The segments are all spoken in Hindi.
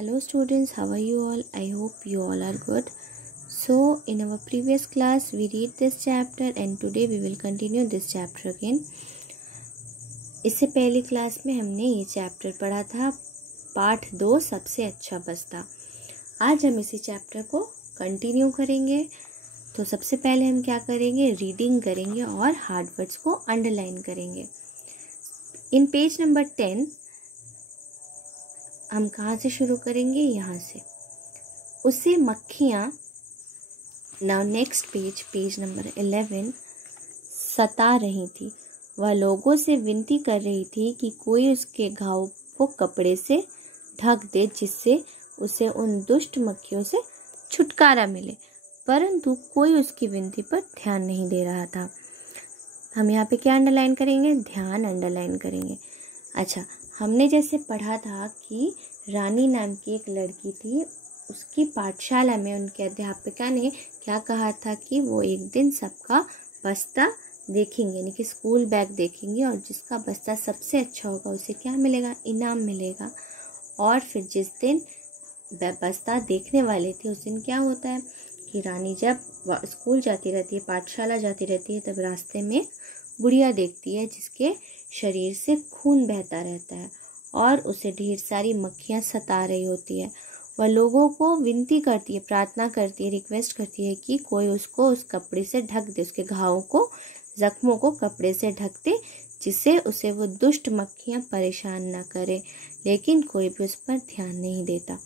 Hello students, how are you all? I hope you all are good. So in our previous class we read this chapter and today we will continue this chapter again. इससे पहली क्लास में हमने ये चैप्टर पढ़ा था पाठ 2 सबसे अच्छा बस्ता। आज हम इसी चैप्टर को कंटिन्यू करेंगे। तो सबसे पहले हम क्या करेंगे, रीडिंग करेंगे और हार्ड वर्ड्स को अंडरलाइन करेंगे। इन पेज नंबर 10 हम कहाँ से शुरू करेंगे, यहाँ से। उससे मक्खियाँ, नाउ नेक्स्ट पेज नंबर 11 सता रही थी। वह लोगों से विनती कर रही थी कि कोई उसके घाव को कपड़े से ढक दे जिससे उसे उन दुष्ट मक्खियों से छुटकारा मिले, परंतु कोई उसकी विनती पर ध्यान नहीं दे रहा था। हम यहाँ पे क्या अंडरलाइन करेंगे, ध्यान अंडरलाइन करेंगे। अच्छा, हमने जैसे पढ़ा था कि रानी नाम की एक लड़की थी, उसकी पाठशाला में उनके अध्यापिका ने क्या कहा था कि वो एक दिन सबका बस्ता देखेंगे, यानी कि स्कूल बैग देखेंगे और जिसका बस्ता सबसे अच्छा होगा उसे क्या मिलेगा, इनाम मिलेगा। और फिर जिस दिन बस्ता देखने वाले थे उस दिन क्या होता है कि रानी जब स्कूल जाती रहती है, पाठशाला जाती रहती है, तब रास्ते में बुढ़िया देखती है जिसके शरीर से खून बहता रहता है और उसे ढेर सारी मक्खियाँ सता रही होती है। वह लोगों को विनती करती है, प्रार्थना करती है, रिक्वेस्ट करती है कि कोई उसको उस कपड़े से ढक दे, उसके घावों को, जख्मों को कपड़े से ढक दे जिससे उसे वो दुष्ट मक्खियाँ परेशान न करे, लेकिन कोई भी उस पर ध्यान नहीं देता।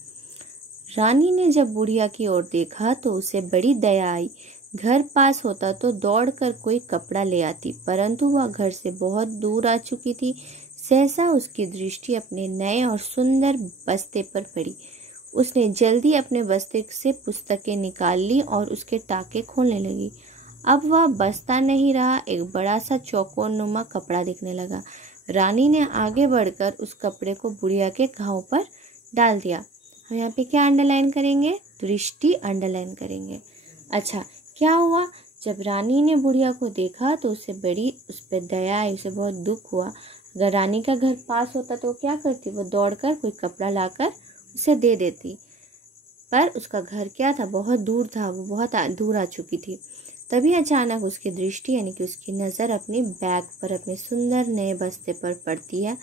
रानी ने जब बुढ़िया की ओर देखा तो उसे बड़ी दया आई। घर पास होता तो दौड़कर कोई कपड़ा ले आती, परंतु वह घर से बहुत दूर आ चुकी थी। सहसा उसकी दृष्टि अपने नए और सुंदर बस्ते पर पड़ी। उसने जल्दी अपने बस्ते से पुस्तकें निकाल ली और उसके टाके खोलने लगी। अब वह बस्ता नहीं रहा, एक बड़ा सा चौकोरनुमा कपड़ा दिखने लगा। रानी ने आगे बढ़कर उस कपड़े को बुढ़िया के घाव पर डाल दिया। हम यहाँ पे क्या अंडरलाइन करेंगे, दृष्टि अंडरलाइन करेंगे। अच्छा, क्या हुआ, जब रानी ने बुढ़िया को देखा तो उसे बड़ी उस पर दया आई, उसे बहुत दुख हुआ। अगर रानी का घर पास होता तो वो क्या करती, वो दौड़कर कोई कपड़ा लाकर उसे दे देती, पर उसका घर क्या था, बहुत दूर था, वो बहुत दूर आ चुकी थी। तभी अचानक उसकी दृष्टि यानी कि उसकी नज़र अपनी बैग पर, अपने सुंदर नए बस्ते पर पड़ती है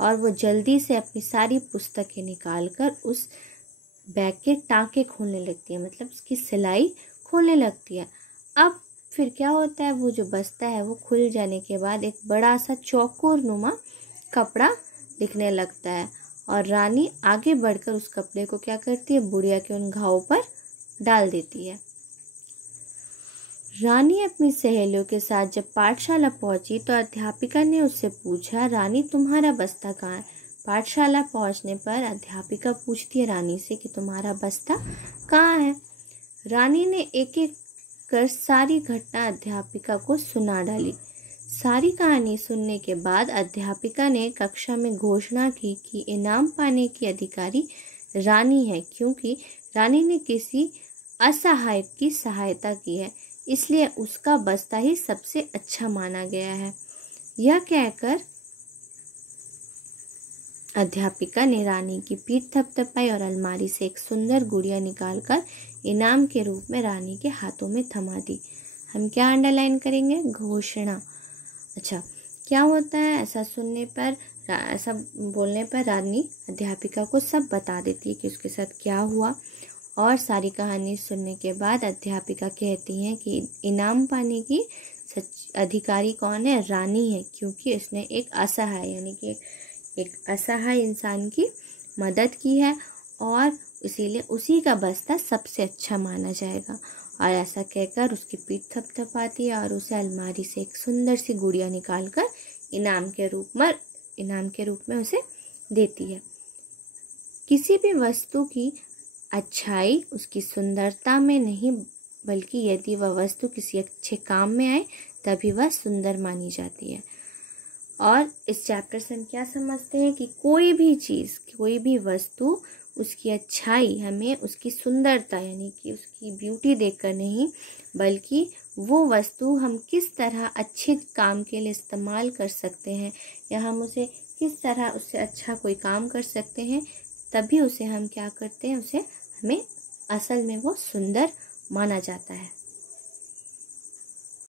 और वो जल्दी से अपनी सारी पुस्तकें निकालकर उस बैग के टाँके खोलने लगती है, मतलब उसकी सिलाई खोलने लगती है। अब फिर क्या होता है, वो जो बस्ता है वो खुल जाने के बाद एक बड़ा सा चौकोरनुमा कपड़ा दिखने लगता है और रानी आगे बढ़कर उस कपड़े को क्या करती है, बुढ़िया के उन घावों पर डाल देती है। रानी अपनी सहेलियों के साथ जब पाठशाला पहुंची तो अध्यापिका ने उससे पूछा, रानी तुम्हारा बस्ता कहाँ है। पाठशाला पहुंचने पर अध्यापिका पूछती है रानी से कि तुम्हारा बस्ता कहाँ है। रानी ने एक एक कर सारी घटना अध्यापिका को सुना डाली। सारी कहानी सुनने के बाद अध्यापिका ने कक्षा में घोषणा की कि इनाम पाने की अधिकारी रानी है, क्योंकि रानी ने किसी असहाय की सहायता की है, इसलिए उसका बस्ता ही सबसे अच्छा माना गया है। यह कहकर अध्यापिका ने रानी की पीठ थपथपाई और अलमारी से एक सुंदर गुड़िया निकालकर इनाम के रूप में रानी के हाथों में थमा दी। हम क्या अंडरलाइन करेंगे, घोषणा। अच्छा, क्या होता है, ऐसा सुनने पर, ऐसा बोलने पर रानी अध्यापिका को सब बता देती है कि उसके साथ क्या हुआ। और सारी कहानी सुनने के बाद अध्यापिका कहती हैं कि इनाम पाने की अधिकारी कौन है, रानी है, क्योंकि उसने एक असहाय यानी कि एक असहाय इंसान की मदद की है और इसीलिए उसी का बस्ता सबसे अच्छा माना जाएगा। और ऐसा कहकर उसकी पीठ थपथपाती है और उसे अलमारी से एक सुंदर सी गुड़िया निकालकर इनाम के रूप में उसे देती है। किसी भी वस्तु की अच्छाई उसकी सुंदरता में नहीं, बल्कि यदि वह वस्तु किसी अच्छे काम में आए तभी वह सुंदर मानी जाती है। और इस चैप्टर से हम क्या समझते हैं कि कोई भी चीज़, कोई भी वस्तु, उसकी अच्छाई हमें उसकी सुंदरता यानी कि उसकी ब्यूटी देखकर नहीं, बल्कि वो वस्तु हम किस तरह अच्छे काम के लिए इस्तेमाल कर सकते हैं या हम उसे किस तरह उससे अच्छा कोई काम कर सकते हैं, तभी उसे हम क्या करते हैं, उसे हमें असल में वो सुंदर माना जाता है।